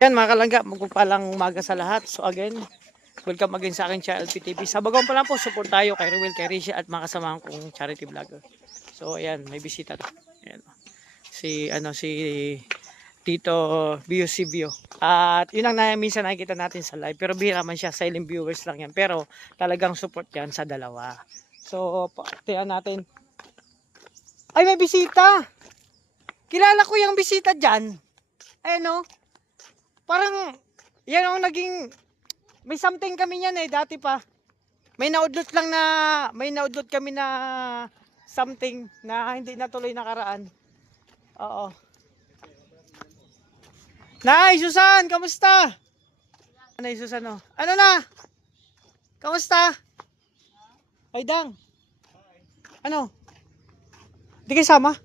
Yan mga kalangga, magpapalang umaga sa lahat. So again, welcome again sa aking channel PTV. Sa bagong pa lang po, support tayo kay Ruel, kay Rishi at mga kasamahan kong charity vlogger. So ayan, may bisita to. Ayan. Si Tito Bio Sibio. At yun ang minsan nakikita natin sa live. Pero bihira man siya, silent viewers lang yan. Pero talagang support yan sa dalawa. So, tiyan natin. Ay, may bisita! Kilala ko yung bisita dyan. Ayan o. Parang, yan ang naging, may something kami yan dati pa. May naudlot kami na something na hindi natuloy nakaraan. Oo. Nay, Susan, kamusta? Nay, Susan, oh. Ano na? Kamusta? Ay, Dang. Ano? Di kayo sama?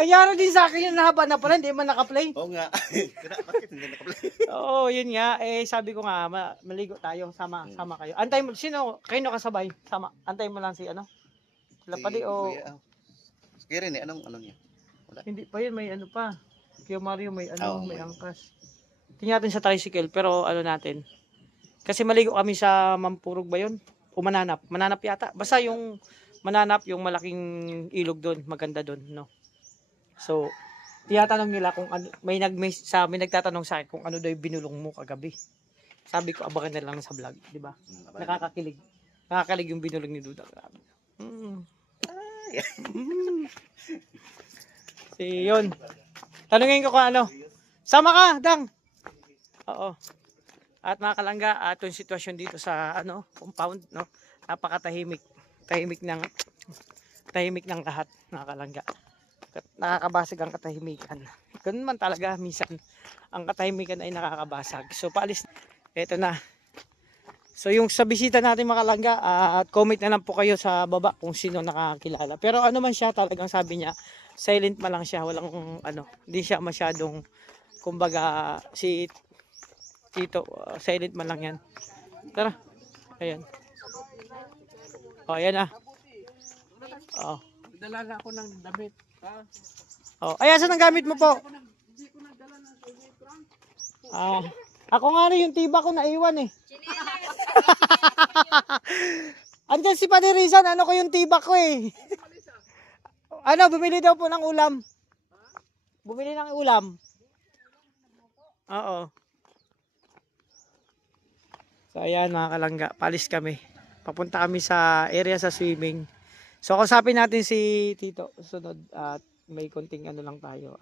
Nangyari din sa akin yung nahaba na pala, hindi man naka-play. Oo nga. Bakit hindi naka-play? Oo, yun nga. Sabi ko nga, maligo tayo, sama kayo. Antay mo, kayo kasabay? Sama, antay mo lang si ano? Sila pa di o... Kaya rin anong niya? Wala. Hindi pa yun, may ano pa. Kaya Mario may may angkas. Tingnan natin sa tricycle, pero ano natin. Kasi maligo kami sa Mampurog ba yun? O Mananap? Mananap yata. Basta yung Mananap, yung malaking ilog doon, maganda doon, no? So, tinatanong nila kung ano, may nagtatanong sa akin kung ano daw yung binulong mo kagabi. Sabi ko, abangan na lang sa vlog, di ba? Nakakakilig. Nakakakilig yung binulong ni Duda. Yun. Tanungin ko kung ano. Sama ka, Dang. Oo. At mga kalangga, yung sitwasyon dito sa compound, no? Napakatahimik. Tahimik ng lahat, mga kalangga. Nakakabasag ang katahimikan. Ganun man talaga minsan ang katahimikan ay nakakabasag. So paalis, eto na. So yung sa bisita natin mga kalangga, at comment na lang po kayo sa baba kung sino nakakilala. Pero ano man siya, talagang sabi niya silent man lang siya, walang hindi siya masyadong, kumbaga si Tito, silent man lang yan. Tara. Ayan. O ayan na. O. Dala na ako ng damit. Oh, ay asan ang gamit mo po? Ako nga rin yung tiba ko naiwan eh. Andiyan si Padirisan, ano ko yung tiba ko eh. Bumili daw po ng ulam. Bumili ng ulam. Oo. So ayan mga kalangga, palis kami. Papunta kami sa area sa swimming. So, kausapin natin si Tito. Sunod at may konting lang tayo.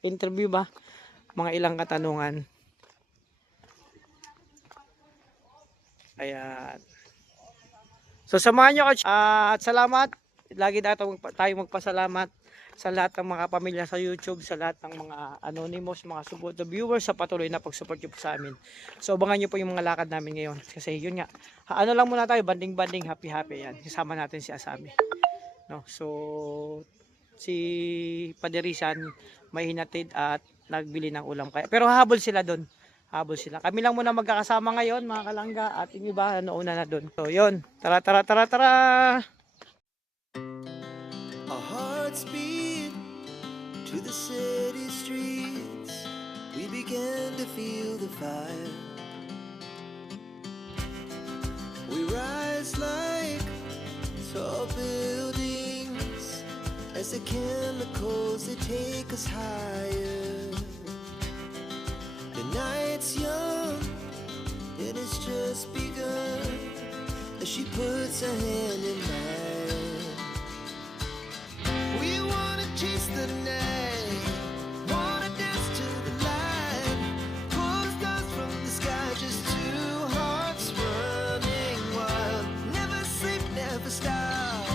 Interview ba? Mga ilang katanungan. Ayan. So, samahan nyo. At salamat. Lagi tayo magpasalamat sa lahat ng mga pamilya sa YouTube, sa lahat ng mga anonymous, mga supporter viewers sa patuloy na pag-support nyo po sa amin. So, abangan nyo po yung mga lakad namin ngayon. Kasi yun nga, lang muna tayo, banding-banding, happy-happy yan. Kasama natin si Asami. No? So, si Padirisan may hinatid at nagbili ng ulam. Pero hahabol sila doon. Habol sila. Kami lang muna magkakasama ngayon, mga kalangga, at yung iba, nauna na doon. So, yun. Tara! Our hearts beat to the city streets. We began to feel the fire. We rise like tall buildings as the chemicals they take us higher. The night's young, it has just begun as she puts her hand in mine. We wanna chase the night, wanna dance to the light, pull the stars from the sky, just two hearts running wild. Never sleep, never stop,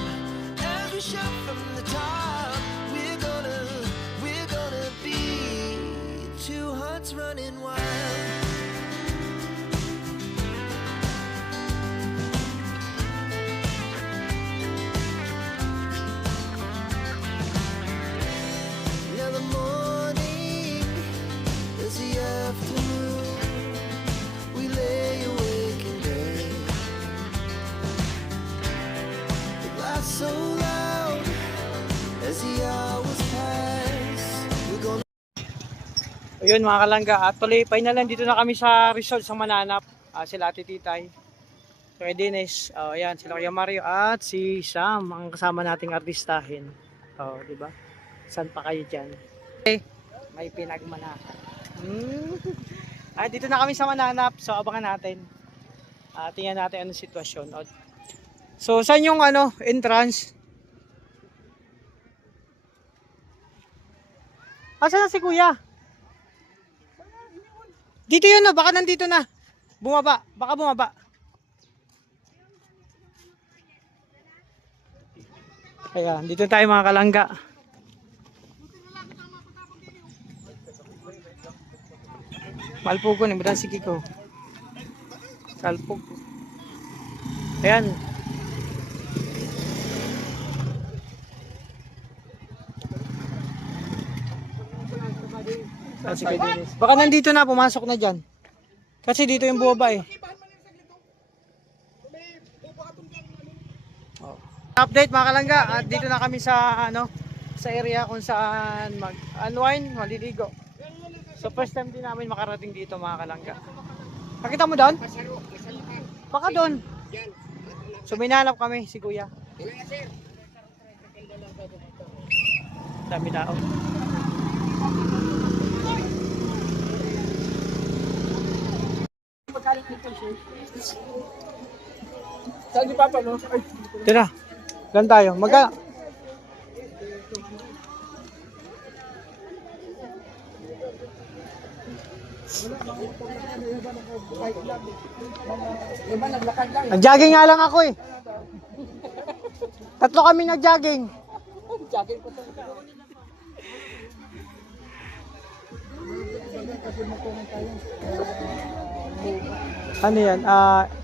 as we shout from the top. We're gonna be two hearts running wild. So loud as the Yun mga kalangga, at tuloy final dito na kami sa resort sa Mananap. Sila Ate Titay, Kuya Dennis, ayan, sila Kuya Mario at si Sam, ang kasama nating artistahin. Di ba? Saan pa kayo diyan? May pinagmanahan. Dito na kami sa Mananap, so abangan natin. Tingnan natin anong sitwasyon. So, saan yung entrance? Saan na si Kuya? Dito yun, no? Baka nandito na. Bumaba. Baka bumaba. Kaya, dito tayo mga kalangga. Malpugo ni Budan sige ko. Kalpog. Ayan. Sige, Dennis. Baka nandito na, pumasok na dyan. Kasi dito yung bumaba eh. Update mga kalangga, at dito na kami sa sa area kung saan mag-unwind, maliligo. So first time din namin makarating dito mga kalangga. Nakita mo doon? Baka doon. So minanap kami si Kuya. Dami tao. Saan si Papa mo? Tira. Lan tayo. Nag-jogging nga lang ako eh. Tatlo kami nag-jogging. Jogging ko to. Ano yan?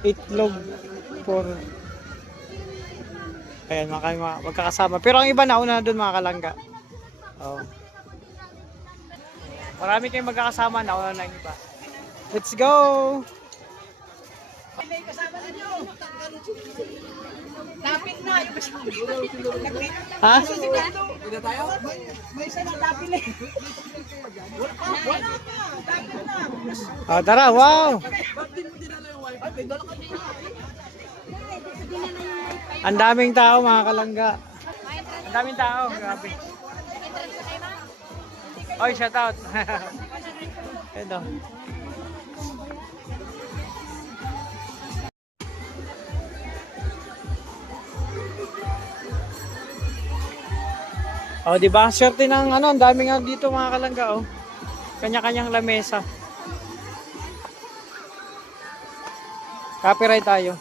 Itlog for... Ayan, magkakasama. Pero ang iba nauna na doon mga kalangga. Marami kayong magkakasama, nauna na yung iba. Let's go! Lapit na, yung Ha? Pwede tayo? may isa na lapit na. Tara, wow! Ang daming tao mga kalangga. Ang daming tao, grabe. Oy, shout out. Ito. Di ba? Swerte ng ang daming dito mga kalangga Kanya-kanyang lamesa. Copyright tayo.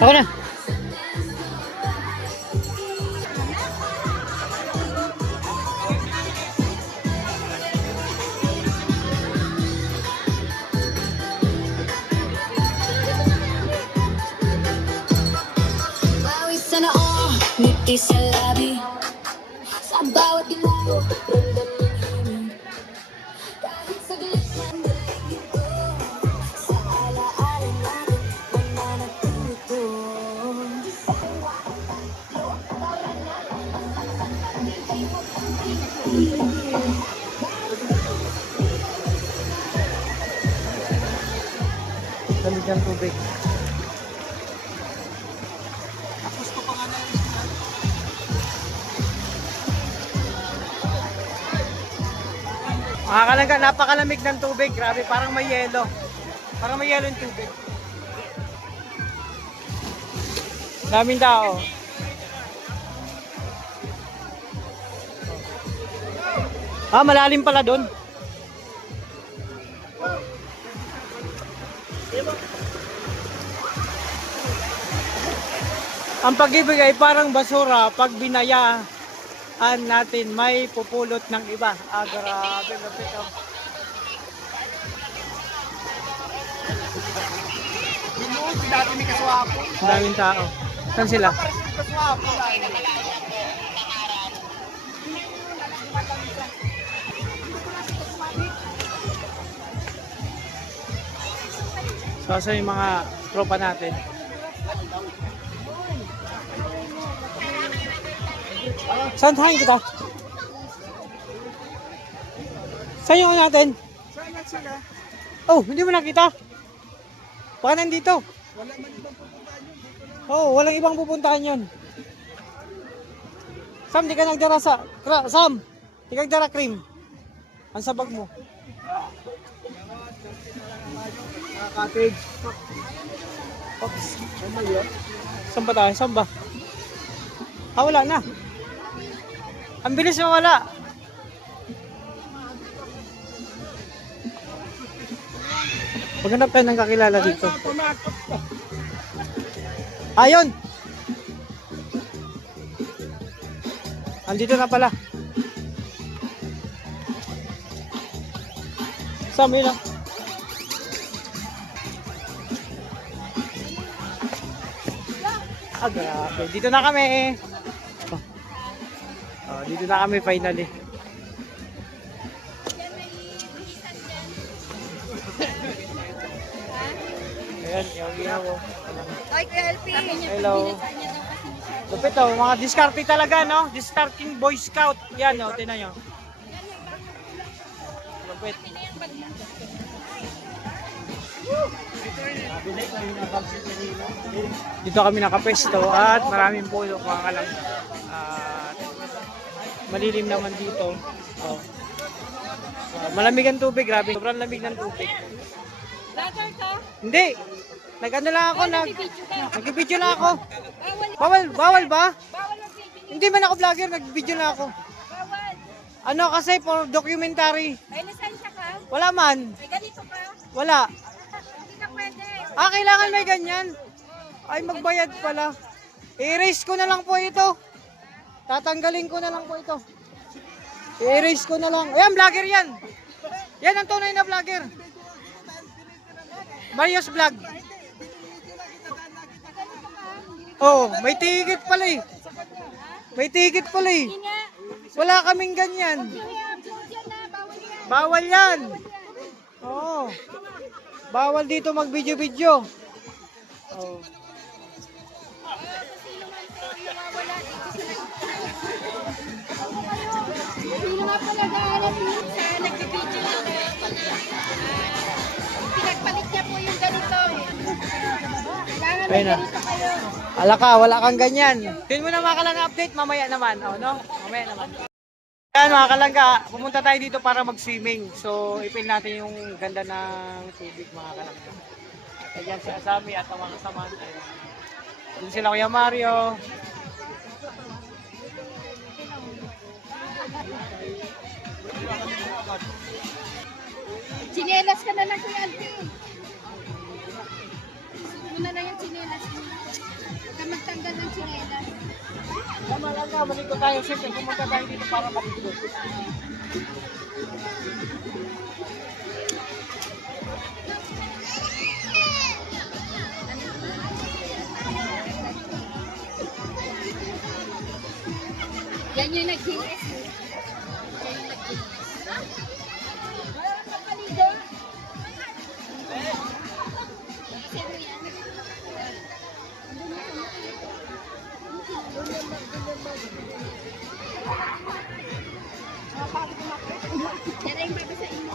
Ako na. Bawis sana ngiti sa labi. Sa bawat dilaw, ramdam ng himig. Kahit saglit man daigid ko, sa alaala natin mananatili ito. Lamig ng tubig. Mga kalangga, napakalamig ng tubig. Grabe, parang may yelo. Parang may yelo yung tubig. Daming tao. Malalim pala doon. Ang pag-ibig ay parang basura pag binayaan natin may pupulot ng iba. Grabe, lapit Dati may kaswapo. Ang daming tao. Saan sila? Kaswapo. So, asa yung mga tropa natin? Saan tayo kita? Saan yung natin? Saan na sila? Oh, hindi mo nakita? Baka nandito. Wala man ibang pupuntahan yun. Dito lang. Oh, walang ibang pupuntahan yun. Sam, di ka nagdara sa... Sam, di ka nagdara cream. Ang sabag mo. Cottage. Oops. Ano ba yun? Saan ba tayo? Saan ba? Ah, wala na. Ang bilis mawala. Maghanap tayo ng kakilala dito. Pumakot pa. Ayun! Andito na pala. Sam, yun lang. Ah, grabe. Dito na kami. Oh, dito na kami finally. Ayan, yaw-yaw. Ay, LP. Hello. Lupit oh, mga diskarte talaga, no? Discarding Boy Scout. Yan, no? Tingnan nyo. Lupit. Dito kami nakapesto at maraming pulo mga kalang. Malilim naman dito. Oh. Malamig ang tubig, grabe. Sobrang lamig ng tubig. Vlogger ka? Hindi. Nag-ano lang ako, Nagbibideo ka? nag-video lang ako. Bawal. Bawal ba? Bawal mag-video. Hindi man ako vlogger, nag-video lang ako. Bawal. Ano kasi for documentary. May lisensya ka? Wala man. May ganito ka? Wala. Hindi ka pwede. Ah, kailangan may ganyan. Ay, magbayad pala. I-erase ko na lang po ito. Tatanggalin ko na lang po ito. I-erase ko na lang. Ayan, vlogger yan. Yan ang tunay na vlogger. Mario's Vlog. Oh, may ticket pala eh. May ticket pala eh. Hindi nga. Wala kaming ganyan. Bawal yan. Bawal yan. Oo. Bawal dito mag-video-video. Oh. Sino nga pala gahanap sa nagbibideo na pinagpalit niya po yung ganito eh. Kailangan may Ayun na. ganito kayo. Alaka, wala kang ganyan. Tingin mo na mga kalangga update, mamaya naman. Oh, no? Mamaya naman. Yan mga kalangga, pumunta tayo dito para mag-swimming. So, ipin natin yung ganda ng tubig mga kalangga. Ayan si Asami at ang mga kasama. Doon sila Kuya Mario. Chinelas ka na lang Kuya Alvin. Suot mo na lang yung chinelas mo. Huwag ka magtanggal ng chinelas. Tama lang nga, maligo tayo. Siyempre, pumunta tayo dito para maligo. Yan yung nag-GS. Yan yung nag-GS. Wala kang magpaligo. Kasi mo yan. Yan na yung babasahin mo.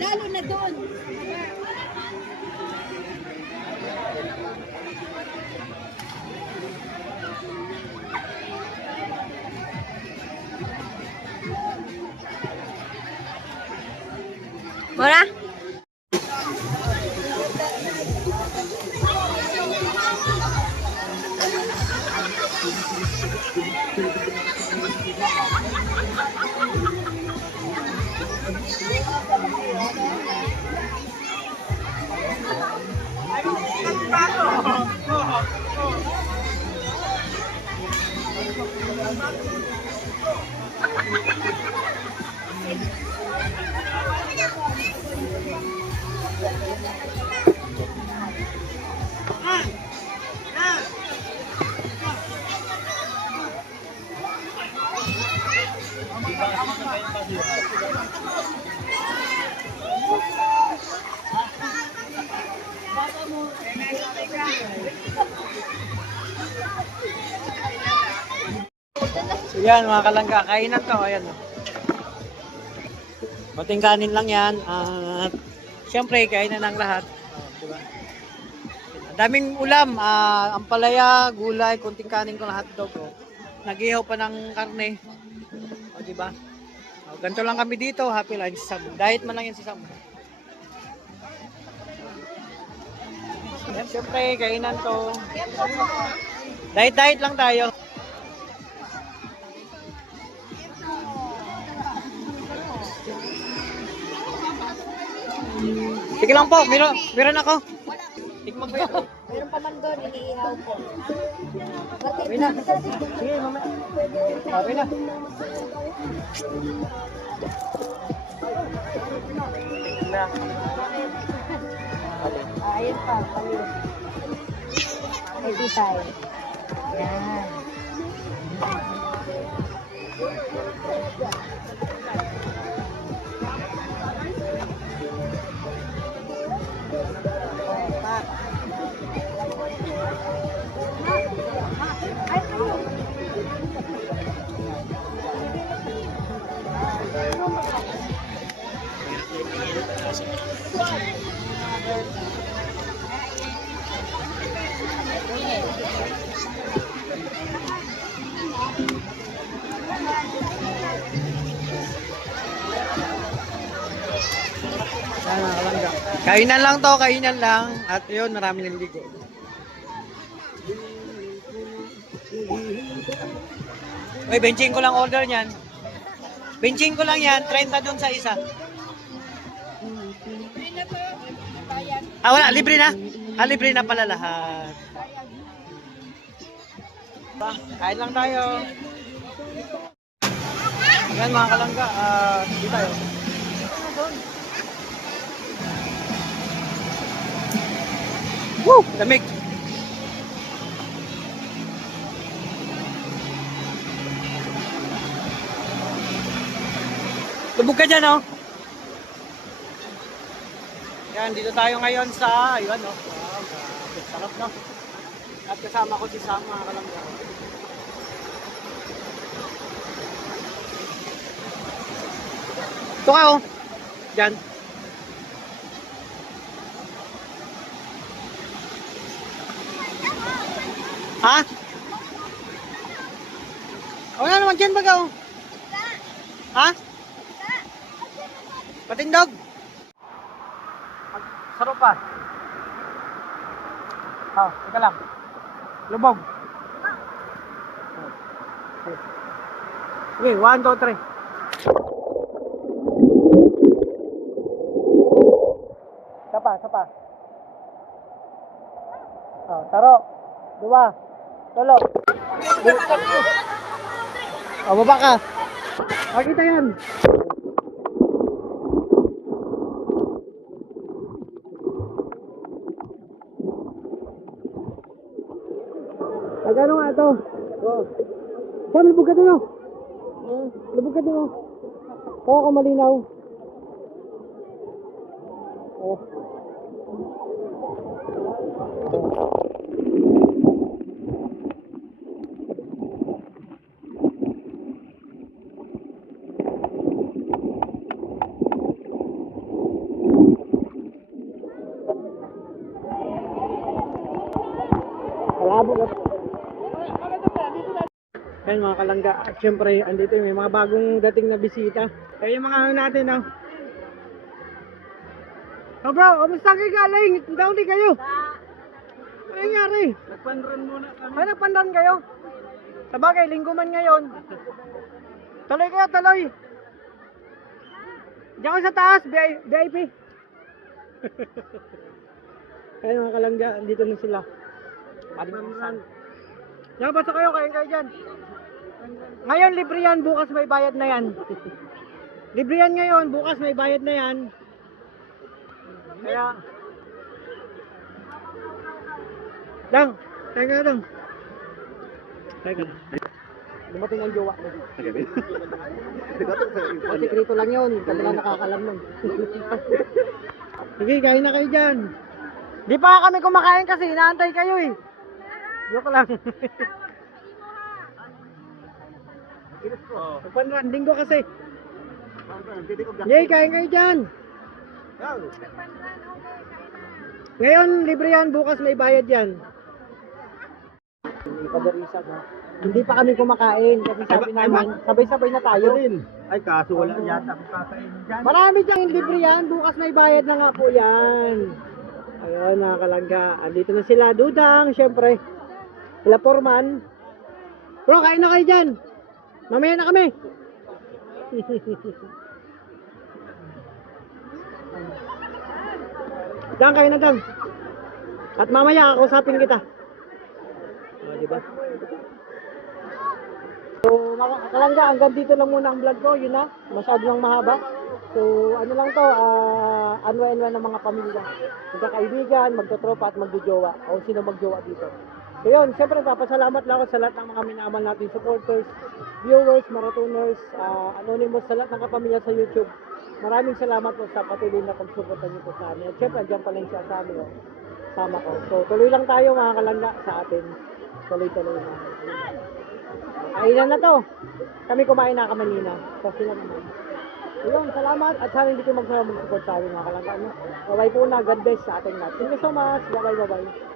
Lalo na doon. Mora? So yan mga kalangga, kainan to. Ayan o. Mating kanin lang yan. At syempre, kainan ng lahat. Diba? Daming ulam. Ampalaya, gulay, kunting kanin ko lahat dog. Nag-ihaw pa ng karne. O diba? Ganito lang kami dito. Happy lunch. Diet man lang yan si Sam. Yan, syempre, kainan to. Diet lang tayo. Sige lang po, meron ako. Tikman ko yan. Meron pa man doon, iniihaw ko. Okay na. Sige, mamaya. Okay na. Na. Ayun pa, palit. 35. Yan. Kainan lang to, kainan lang. At yun, marami nang ligo. Uy, benching ko lang order niyan. Benching ko lang yan, 30 dun sa isa. Wala, libre na. Libre na pala lahat. Kain lang tayo. Yan mga kalangga, hindi tayo. Woo! Lamig! Lubog ka dyan, oh! Yan, dito tayo ngayon sa, ayun, oh. Wow, sarap, no? At kasama ko si Sam, mga kalangga. Ito ka, oh! Dyan. Ha? Wala naman dyan baga, oh. Ha? Patindog? Sarap pa. Teka lang. Lubog. Okay, 1, 2, 3. Sapa. Saro. 2. Tulo. Baba ka. Makita yan. Ano nga ito? Sam, lubog ka doon, oh. Lubog ka doon, oh. Kaya ako malinaw. Oh. Nakabukas. Ayan mga kalangga, at syempre andito may mga bagong dating na bisita. Kaya yung mga ano natin, no? Oh bro, kamusta kayo galing? Daw di kayo? Ano nangyari? Nagpanran muna kami. Ay, nagpandan kayo? Sabagay, linggo man ngayon. Tuloy kayo, tuloy. Diyan ko sa taas, VIP. Ayun mga kalangga, andito na sila. Palimpisan. Diyan, basta kayo, kayo dyan. Ngayon, libre yan, bukas may bayad na yan. Libre yan ngayon, bukas may bayad na yan. Kaya... Dang, tayo ka dang. Tayo ka. Dumating ang jowa mo. O, sekreto lang yun, kami lang nakakalam nun. Sige, kain na kayo dyan. Di pa kami kumakain kasi inaantay kayo eh. Joke lang. Pagpanran, linggo kasi. Yay, kain kayo dyan. Ngayon, libre yan. Bukas may bayad yan. Hindi pa kami kumakain kasi sabi namin, sabay-sabay na tayo. Ay, kaso wala yata akong kakain dyan. Marami dyan libre yan. Bukas may bayad na nga po yan. Ayun, mga kalangga. Andito na sila. Dudang, syempre. Sila Forman. Bro, kain na kayo dyan. Mamaya na kami. Dang, kayo na dang. At mamaya, kausapin kita. Diba? So, mga kalangga, hanggang dito lang muna ang vlog ko. Yun na, masyado lang mahaba. So, ano lang to, anwa-anwa ng mga pamilya. Magkakaibigan, magtotropa at magjojowa. O sino magjowa dito. So yun, siyempre papasalamat lang ako sa lahat ng mga minamahal nating supporters, viewers, marathoners, anonymous, sa lahat ng kapamilya sa YouTube. Maraming salamat po sa patuloy na pagsuporta niyo po sa amin. At syempre, andyan pa lang siya sa amin. Sama ko. So tuloy lang tayo mga kalangga sa atin. Tuloy-tuloy na. Kainan na to. Kami kumain na kamanina. Kasi na naman. So yun, salamat at sana hindi kayo magsawa mag-support sa amin mga kalangga. Bye-bye po na. God bless sa ating lahat. Thank you so much. Bye-bye.